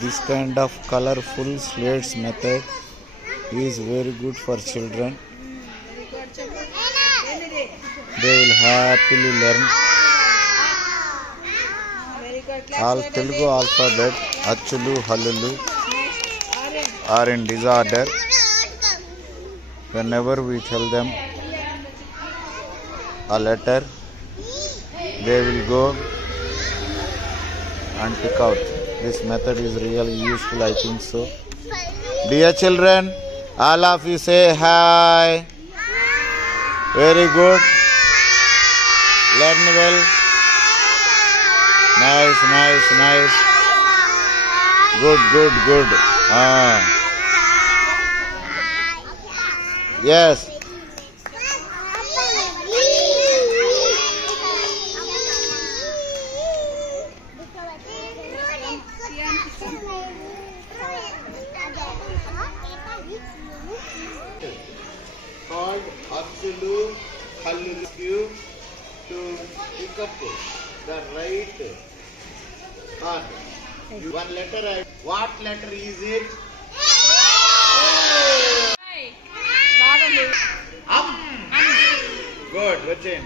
This kind of colorful slates method is very good for children. They will happily learn all Telugu alphabet. Achulu, Hallulu are in disorder. Whenever we tell them a letter, they will go and pick out. This method is really useful, I think so. Dear children, all of you say hi. Very good. Learn well. Nice, nice, nice. Good, good, good. Yes. Called Achulu Hallulu to pick up the right hand. One letter. What letter is it? Good. Vachin.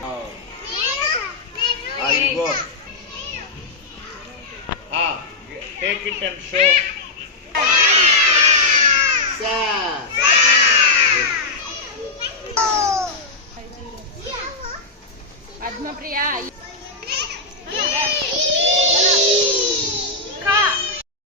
You go. Take it and show. Sa.